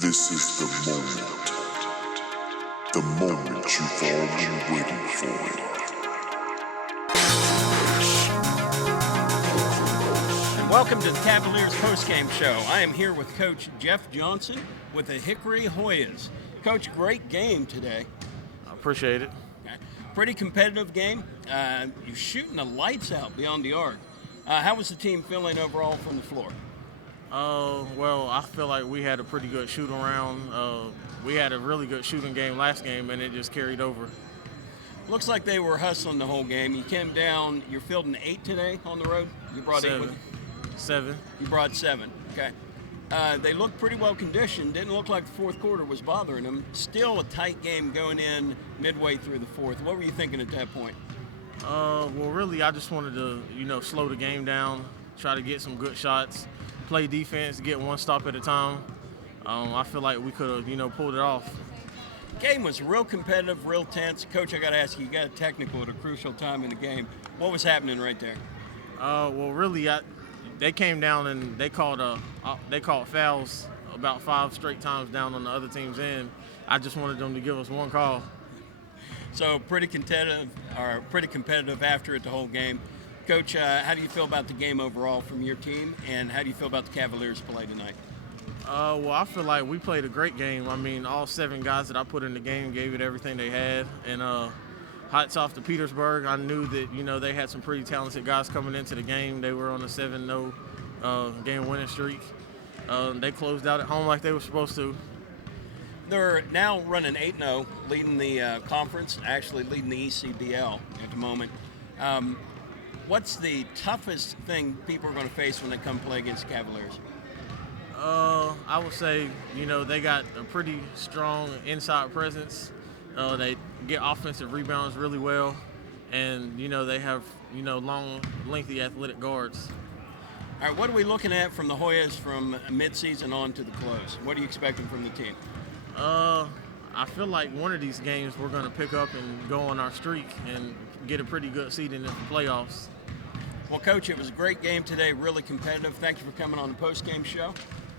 This is the moment you've all been waiting for. And welcome to the Cavaliers postgame show. I am here with Coach Jeff Johnson with the Hickory Hoyas. Coach, great game today. I appreciate it. Okay. Pretty competitive game. You're shooting the lights out beyond the arc. How was the team feeling overall from the floor? Well, I feel like we had a pretty good shoot around. We had a really good shooting game last game, and it just carried over. Looks like they were hustling the whole game. You came down, you're fielding 8 today on the road? You brought 8 with you? 7. You brought 7, okay. They looked pretty well conditioned. Didn't look like the fourth quarter was bothering them. Still a tight game going in midway through the fourth. What were you thinking at that point? Well, really, I just wanted to, slow the game down, try to get some good shots, play defense, get one stop at a time. I feel like we could have, pulled it off. Game was real competitive, real tense. Coach, I got to ask you, you got a technical at a crucial time in the game. What was happening right there? Well, really, they came down and they called fouls about 5 straight times down on the other team's end. I just wanted them to give us one call. So pretty competitive after it the whole game. Coach, how do you feel about the game overall from your team, and how do you feel about the Cavaliers' play tonight? Well, I feel like we played a great game. I mean, all 7 guys that I put in the game gave it everything they had. And hats off to Petersburg. I knew that, they had some pretty talented guys coming into the game. They were on a 7-0 game winning streak. They closed out at home like they were supposed to. They're now running 8-0, leading the conference, actually leading the ECBL at the moment. What's the toughest thing people are going to face when they come play against the Cavaliers? I would say, they got a pretty strong inside presence. They get offensive rebounds really well, and, they have, long, lengthy athletic guards. All right, what are we looking at from the Hoyas from midseason on to the close? What are you expecting from the team? I feel like one of these games we're going to pick up and go on our streak and get a pretty good seed in the playoffs. Well, Coach, it was a great game today, really competitive. Thank you for coming on the post-game show.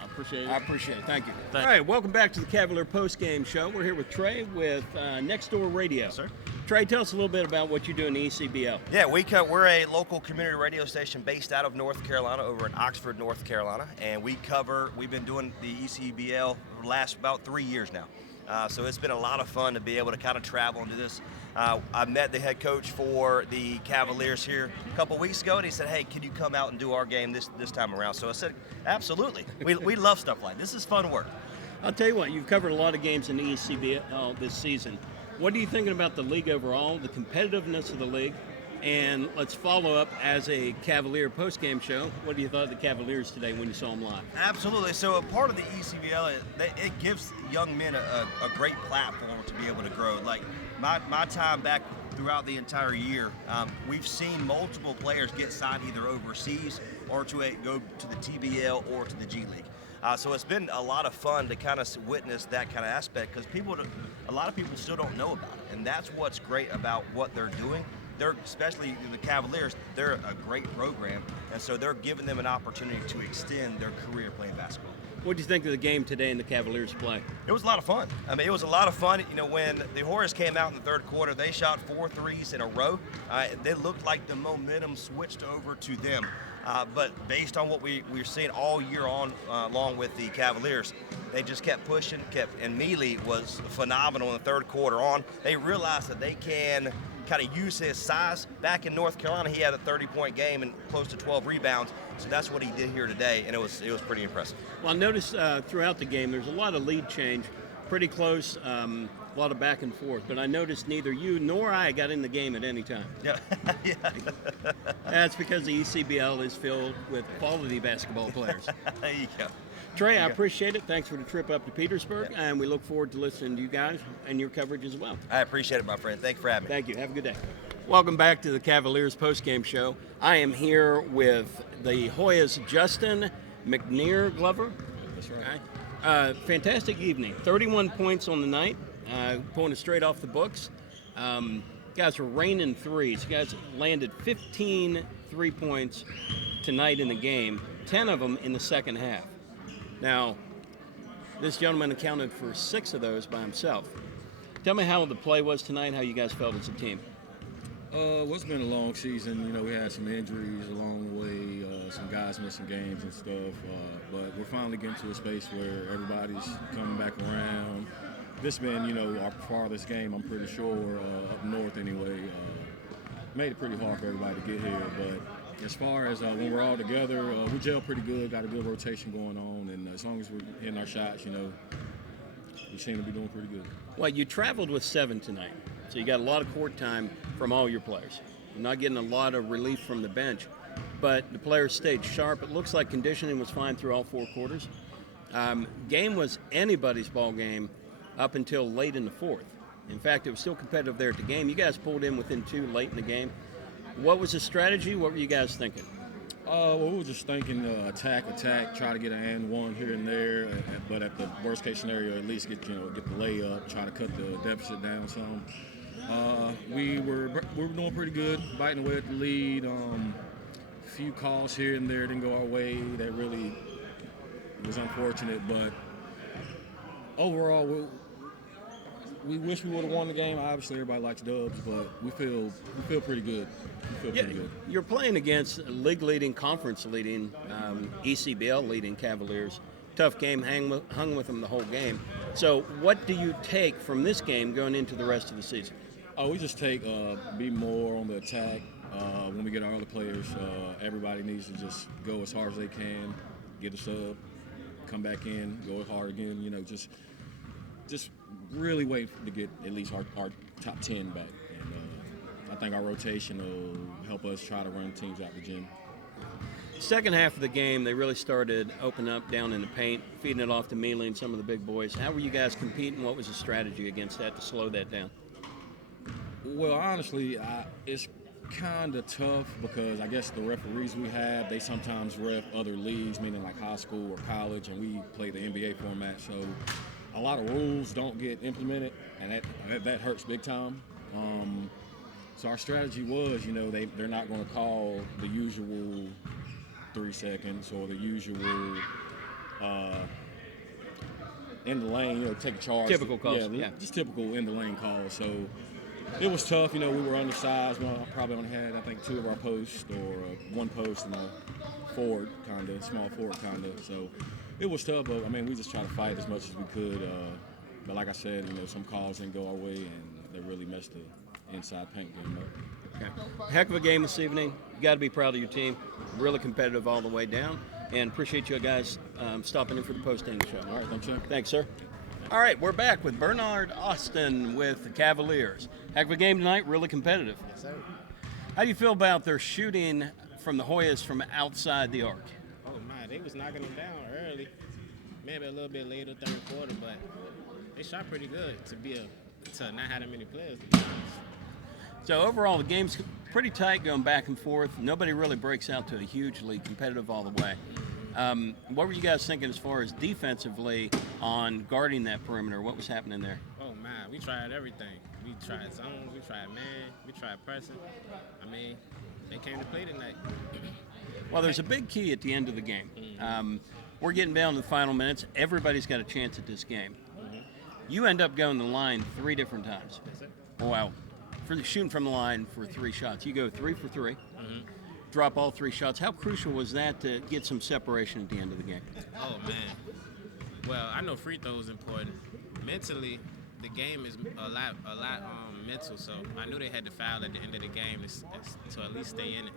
I appreciate it. I appreciate it. Thank you. Thanks. All right, welcome back to the Cavalier post-game show. We're here with Trey with Next Door Radio. Sir. Trey, tell us a little bit about what you do in the ECBL. Yeah, we're a local community radio station based out of North Carolina, over in Oxford, North Carolina, and we've been doing the ECBL for the last about 3 years now. So it's been a lot of fun to be able to kind of travel and do this. I met the head coach for the Cavaliers here a couple weeks ago, and he said, "Hey, can you come out and do our game this time around?" So I said, "Absolutely. We love stuff like this. This is fun work." I'll tell you what, you've covered a lot of games in the ECBL this season. What are you thinking about the league overall, the competitiveness of the league? And let's follow up as a Cavalier post-game show. What do you thought of the Cavaliers today when you saw them live? Absolutely. So a part of the ECBL, it gives young men a great platform to be able to grow. Like my time back throughout the entire year, we've seen multiple players get signed either overseas or go to the TBL or to the G League. So it's been a lot of fun to kind of witness that kind of aspect, because a lot of people still don't know about it, and that's what's great about what they're doing. Especially the Cavaliers, they're a great program, and so they're giving them an opportunity to extend their career playing basketball. What do you think of the game today in the Cavaliers' play? It was a lot of fun. I mean, it was a lot of fun. When the Hoyas came out in the third quarter, they shot 4 threes in a row. They looked like the momentum switched over to them. But based on what we're seeing all year on, along with the Cavaliers, they just kept pushing, and Mealy was phenomenal in the third quarter on. They realized that they can kind of use his size. Back in North Carolina, he had a 30-point game and close to 12 rebounds. So that's what he did here today, and it was pretty impressive. Well, I noticed throughout the game there's a lot of lead change, pretty close, a lot of back and forth. But I noticed neither you nor I got in the game at any time. Yeah. Yeah. That's because the ECBL is filled with quality basketball players. There you go. Trey, I appreciate it. Thanks for the trip up to Petersburg, and we look forward to listening to you guys and your coverage as well. I appreciate it, my friend. Thank you for having me. Thank you. Have a good day. Welcome back to the Cavaliers postgame show. I am here with the Hoyas' Justin McNear Glover. That's right. Fantastic evening. 31 points on the night, pulling it straight off the books. Guys were raining threes. You guys landed 15 3-points tonight in the game, 10 of them in the second half. Now, This gentleman accounted for 6 of those by himself. Tell me how the play was tonight, how you guys felt as a team. Well, it's been a long season. You know, we had some injuries along the way, some guys missing games and stuff. But we're finally getting to a space where everybody's coming back around. This been, you know, our farthest game, I'm pretty sure, up north anyway. Made it pretty hard for everybody to get here. But as far as when we're all together, we gel pretty good, got a good rotation going on. And as long as we're hitting our shots, you know, we seem to be doing pretty good. Well, you traveled with 7 tonight, so you got a lot of court time from all your players. You're not getting a lot of relief from the bench, but the players stayed sharp. It looks like conditioning was fine through all 4 quarters. Game was anybody's ball game up until late in the 4th. In fact, it was still competitive there at the game. You guys pulled in within 2 late in the game. What was the strategy? What were you guys thinking? Well, we were just thinking attack, try to get an and one here and there, but at the worst case scenario, at least get the layup, try to cut the deficit down some. We were doing pretty good, biting away at the lead. A few calls here and there didn't go our way. That really was unfortunate, but overall, we wish we would have won the game. Obviously, everybody likes dubs, but we feel pretty good. Pretty good. You're playing against league-leading, conference-leading, ECBL-leading Cavaliers. Tough game, hung with them the whole game. So what do you take from this game going into the rest of the season? We just take be more on the attack. When we get our other players, everybody needs to just go as hard as they can, get a sub, come back in, go hard again. You know, just really wait to get at least our top 10 back. And I think our rotation will help us try to run teams out the gym. Second half of the game, they really started opening up down in the paint, feeding it off to Mealy and some of the big boys. How were you guys competing? What was the strategy against that to slow that down? Well, honestly, it's kind of tough because I guess the referees we have, they sometimes ref other leagues, meaning like high school or college, and we play the NBA format. So a lot of rules don't get implemented, and that hurts big time. So our strategy was, you know, they're not going to call the usual 3 seconds or the usual in the lane, you know, take a charge. Typical calls. Yeah, just typical in the lane calls. So it was tough. You know, we were undersized. We probably only had, I think, 2 of our posts or 1 post and a forward, small forward kind of. So it was tough, but I mean, we just tried to fight as much as we could. But like I said, you know, some calls didn't go our way, and they really messed the inside paint game up. Okay. Heck of a game this evening. You got to be proud of your team. Really competitive all the way down. And appreciate you guys stopping in for the post-game show. All right, thanks, sir. Thanks, sir. All right, we're back with Bernard Austin with the Cavaliers. Heck of a game tonight, really competitive. Yes, sir. How do you feel about their shooting from the Hoyas from outside the arc? Oh, my, they was knocking them down early. Maybe a little bit later, third quarter, but they shot pretty good to not have that many players, to be honest. So overall, the game's pretty tight, going back and forth. Nobody really breaks out to a hugely competitive all the way. What were you guys thinking as far as defensively on guarding that perimeter? What was happening there? Oh, man, we tried everything. We tried zones, we tried man, we tried pressing. I mean, they came to play tonight. Well, there's a big key at the end of the game. We're getting down to the final minutes. Everybody's got a chance at this game. You end up going to the line 3 different times. Wow. Shooting from the line for 3 shots. You go 3 for 3, drop all 3 shots. How crucial was that to get some separation at the end of the game? Oh, man. Well, I know free throw is important. Mentally, the game is a lot mental, so I knew they had to foul at the end of the game to at least stay in it.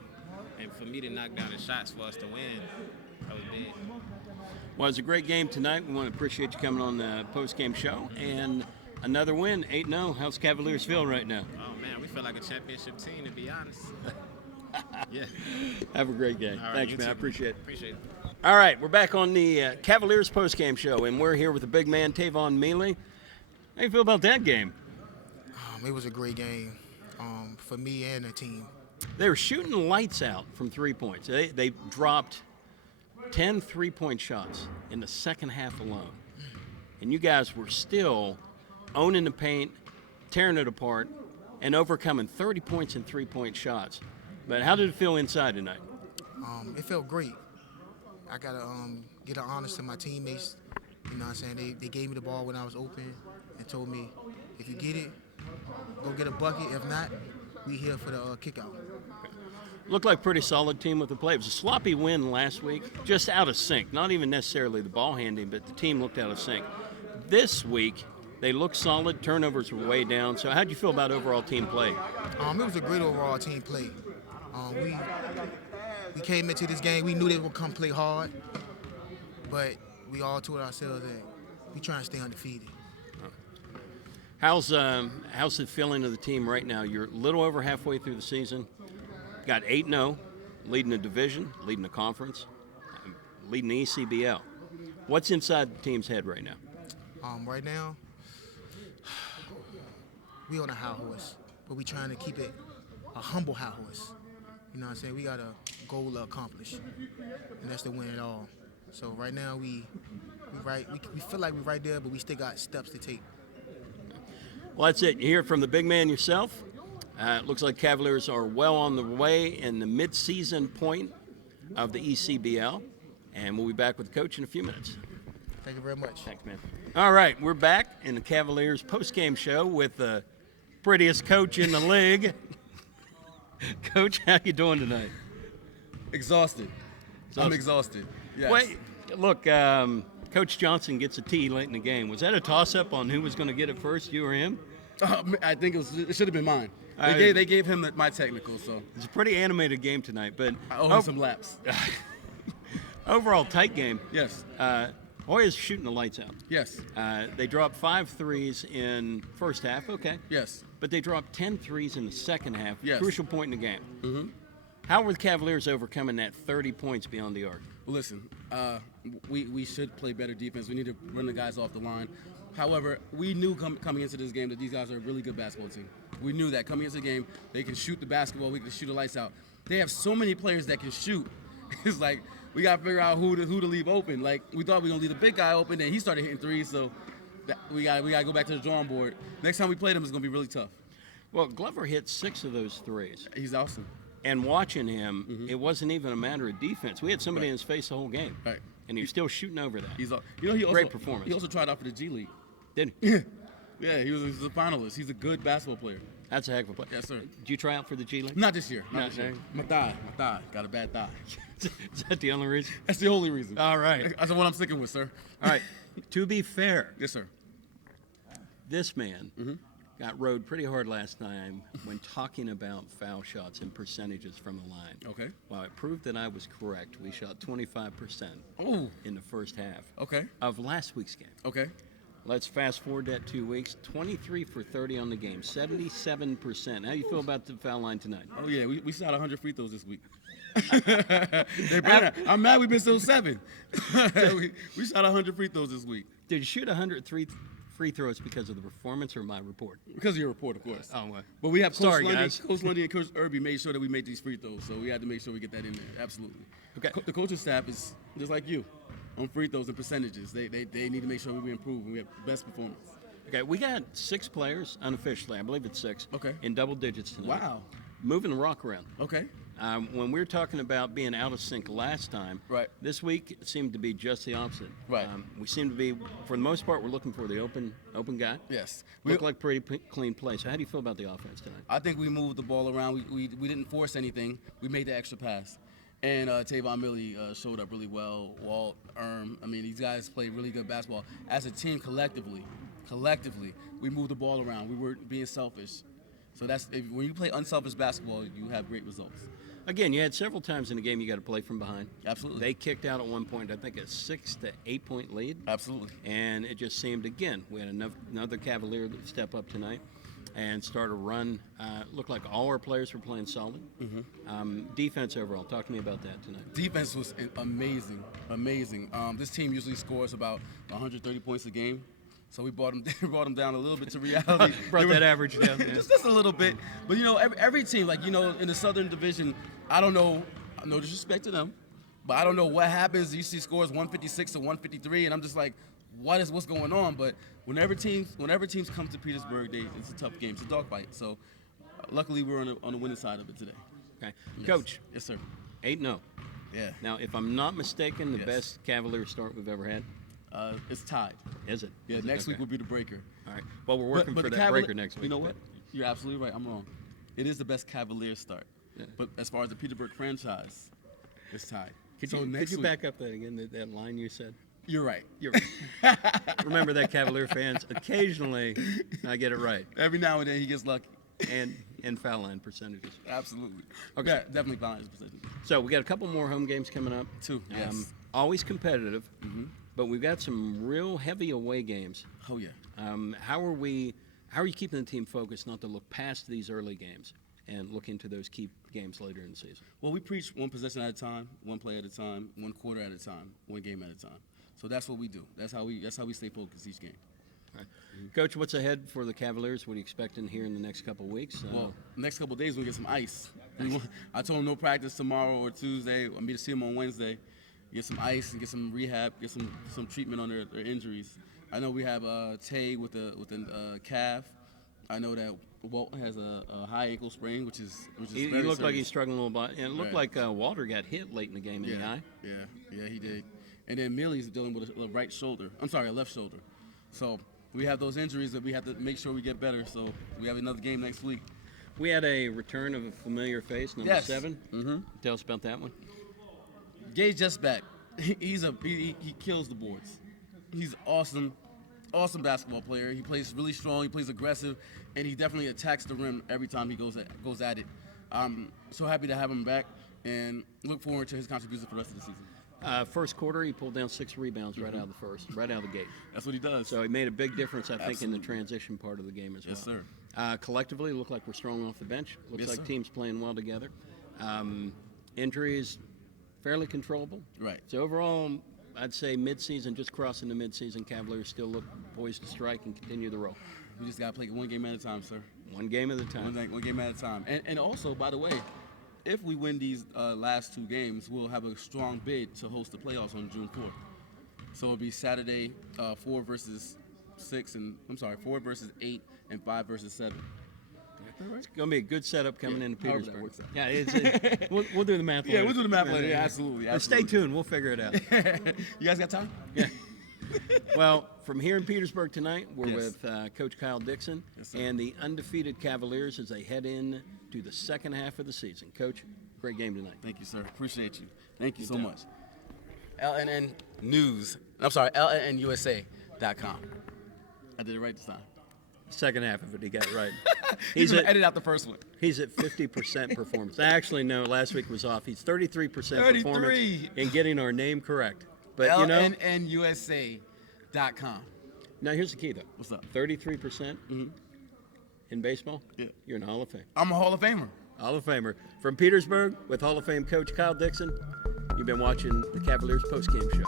And for me to knock down the shots for us to win, that was big. Well, it was a great game tonight. We want to appreciate you coming on the post-game show. And another win, 8-0. How's Cavaliers feel right now? Oh, man, we feel like a championship team, to be honest. Yeah. Have a great game. All right, Thanks, you man. too. I appreciate it. Appreciate it. All right, we're back on the Cavaliers post-game show, and we're here with the big man, Tavon Mealy. How you feel about that game? It was a great game for me and the team. They were shooting lights out from 3 points. They dropped 10 3-point shots in the second half alone. And you guys were still owning the paint, tearing it apart, and overcoming 30 points in 3-point shots. But how did it feel inside tonight? It felt great. I got to get an honors to my teammates. You know what I'm saying? They gave me the ball when I was open and told me, if you get it, go get a bucket. If not, we here for the kick out. Looked like a pretty solid team with the play. It was a sloppy win last week, just out of sync. Not even necessarily the ball handling, but the team looked out of sync. This week, they looked solid. Turnovers were way down. So how'd you feel about overall team play? It was a great overall team play. We came into this game, we knew they would come play hard, but we all told ourselves that we trying to stay undefeated. How's the feeling of the team right now? You're a little over halfway through the season. Got 8-0, leading the division, leading the conference, leading the ECBL. What's inside the team's head right now? Right now, we on a high horse, but we trying to keep it a humble high horse. You know what I'm saying? We got a goal to accomplish, and that's to win it all. So right now we feel like we're right there, but we still got steps to take. Well, that's it. You hear it from the big man yourself. It looks like Cavaliers are well on the way in the mid-season point of the ECBL, and we'll be back with the coach in a few minutes. Thank you very much. Thanks, man. All right, we're back in the Cavaliers post-game show with the prettiest coach in the league. Coach, how you doing tonight? Exhausted. I'm exhausted. Yes. Wait, look, Coach Johnson gets a tee late in the game. Was that a toss-up on who was going to get it first, you or him? I think it should have been mine. They gave him my technical, so. It's a pretty animated game tonight, but I owe him some laps. Overall tight game. Yes. Hoya's shooting the lights out. Yes. They dropped 5 threes in first half, okay. Yes. But they dropped 10 threes in the second half, yes. Crucial point in the game. Mm-hmm. How were the Cavaliers overcoming that 30 points beyond the arc? Well, listen, we should play better defense. We need to run the guys off the line. However, we knew coming into this game that these guys are a really good basketball team. We knew that coming into the game, they can shoot the basketball, we can shoot the lights out. They have so many players that can shoot. It's like we got to figure out who to leave open. Like we thought we were gonna leave the big guy open, and he started hitting threes. So we got to go back to the drawing board. Next time we play them, it's gonna be really tough. Well, Glover hit 6 of those threes. He's awesome. And watching him, It wasn't even a matter of defense. We had somebody in his face the whole game. Right. And he was still shooting over that. Great performance. He also tried out for the G League. Did he? Yeah, he was a finalist. He's a good basketball player. That's a heck of a play. Yes, sir. Did you try out for the G League? Not this year. Not this year. My thigh. Got a bad thigh. Is that the only reason? That's the only reason. All right. That's what I'm sticking with, sir. All right. To be fair, Yes, sir. this man got rode pretty hard last time when talking about foul shots and percentages from the line. Okay. Well, it proved that I was correct. We shot 25% Oh. in the first half Okay. of last week's game. Okay. Let's fast forward that 2 weeks. 23 for 30 on the game, 77%. How do you feel about the foul line tonight? Oh yeah, we shot 100 free throws this week. I'm mad we missed those 7. we shot 100 free throws this week. Did you shoot 103 free throws because of the performance or my report? Because of your report, of course. Oh, well. But we have Sorry, guys. Coach Lundy and Coach Irby made sure that we made these free throws, so we had to make sure we get that in there. Absolutely. Okay. The coaching staff is just like you on free throws and percentages. They need to make sure we improve and we have the best performance. Okay, we got 6 players unofficially. I believe it's 6. Okay. In double digits tonight. Wow. Moving the rock around. Okay. When we were talking about being out of sync last time, Right. this week it seemed to be just the opposite. Right. We seem to be, for the most part, we're looking for the open guy. Yes. Looked like pretty clean play. So how do you feel about the offense tonight? I think we moved the ball around. We didn't force anything. We made the extra pass. And Tavon Millie showed up really well. Walt, I mean, these guys played really good basketball. As a team, collectively, we moved the ball around. We weren't being selfish. So when you play unselfish basketball, you have great results. Again, you had several times in the game you got to play from behind. Absolutely. They kicked out at one point, I think, a 6 to 8 point lead. Absolutely. And it just seemed, again, we had another Cavalier step up tonight and start a run. Looked like all our players were playing solid. Defense overall, talk to me about that tonight. Defense was amazing. This team usually scores about 130 points a game. So we brought them down a little bit to reality. Brought that average down. Yeah. just a little bit. But, every team, in the Southern Division, I don't know, no disrespect to them, but I don't know what happens. You see scores 156 to 153, and I'm just like, what's going on? But whenever teams come to Petersburg, it's a tough game. It's a dogfight. So luckily we're on the winning side of it today. Okay. Yes. Coach. Yes, sir. 8-0. Yeah. Now, if I'm not mistaken, the Yes. best Cavalier start we've ever had. It's tied. Is it? Yeah, Is it? next week Okay. will be the breaker. All right. Well, we're working for the that breaker next week. You know what? but- You're absolutely right. I'm wrong. It is the best Cavaliers start. Yeah. But as far as the Petersburg franchise, it's tied. Could So you, next could you week- back up that again, that line you said? You're right. You're Remember that, Cavalier fans? Occasionally, I get it right. Every now and then he gets lucky. And foul line percentages. Absolutely. Okay. Yeah, definitely balance position. So we got a couple more home games coming up. 2, yes. Always competitive, but we've got some real heavy away games. Oh yeah. How are you keeping the team focused not to look past these early games and look into those key games later in the season? Well, we preach one possession at a time, one play at a time, one quarter at a time, one game at a time. So that's what we do. That's how we stay focused each game. All right. Coach, what's ahead for the Cavaliers? What are you expecting here in the next couple of weeks? Well, next couple of days we'll get some ice. I told them no practice tomorrow or Tuesday. I'm going to see them on Wednesday. Get some ice and get some rehab, get some treatment on their injuries. I know we have Tay with a calf. I know that Walt has a high ankle sprain, which is he very looked like serious. he's struggling a little bit, and it looked Right. like Walter got hit late in the game in the eye. Yeah, he did. And then Millie's dealing with a left shoulder. So we have those injuries that we have to make sure we get better. So we have another game next week. We had a return of a familiar face, number Yes. 7. Mm-hmm. Tell us about that one. Gage just back. He kills the boards. He's awesome basketball player. He plays really strong. He plays aggressive, and he definitely attacks the rim every time he goes at it. I'm so happy to have him back, and look forward to his contribution for the rest of the season. First quarter, he pulled down 6 rebounds right out of the gate. That's what he does. So he made a big difference, I think, in Absolutely. the transition part of the game as well. Yes, sir. Collectively, look like we're strong off the bench. Looks Yes, like sir. teams playing well together. Injuries, fairly controllable. Right. So overall, I'd say mid-season, just crossing the mid-season, Cavaliers still look poised to strike and continue the roll. We just got to play one game at a time, sir. One game at a time. One game at a time. And also, by the way, if we win these last 2 games, we'll have a strong bid to host the playoffs on June 4th. So it'll be Saturday, 4 versus 8 and 5 versus 7. It's going to be a good setup coming into however that Petersburg. works out. Yeah, we'll do the math later. Yeah, we'll do the math later. Yeah, absolutely. But stay tuned. We'll figure it out. You guys got time? Yeah. Well, from here in Petersburg tonight, we're Yes. with Coach Kyle Dixon Yes, sir. and the undefeated Cavaliers as they head in to the second half of the season. Coach, great game tonight. Thank you, sir. Appreciate you. Thank you so Anytime. much. LNNUSA.com. I did it right this time. Second half of it, he got it right. He's He's going to at, edit out the first one. he's at 50% performance. Actually, no, last week was off. He's 33% performance 33. in getting our name correct. But, you know, LNNUSA.com. now here's the key, though. What's up? 33% in baseball, Yeah. you're in the Hall of Fame. I'm a Hall of Famer. Hall of Famer. From Petersburg with Hall of Fame coach Kyle Dixon, you've been watching the Cavaliers postgame show.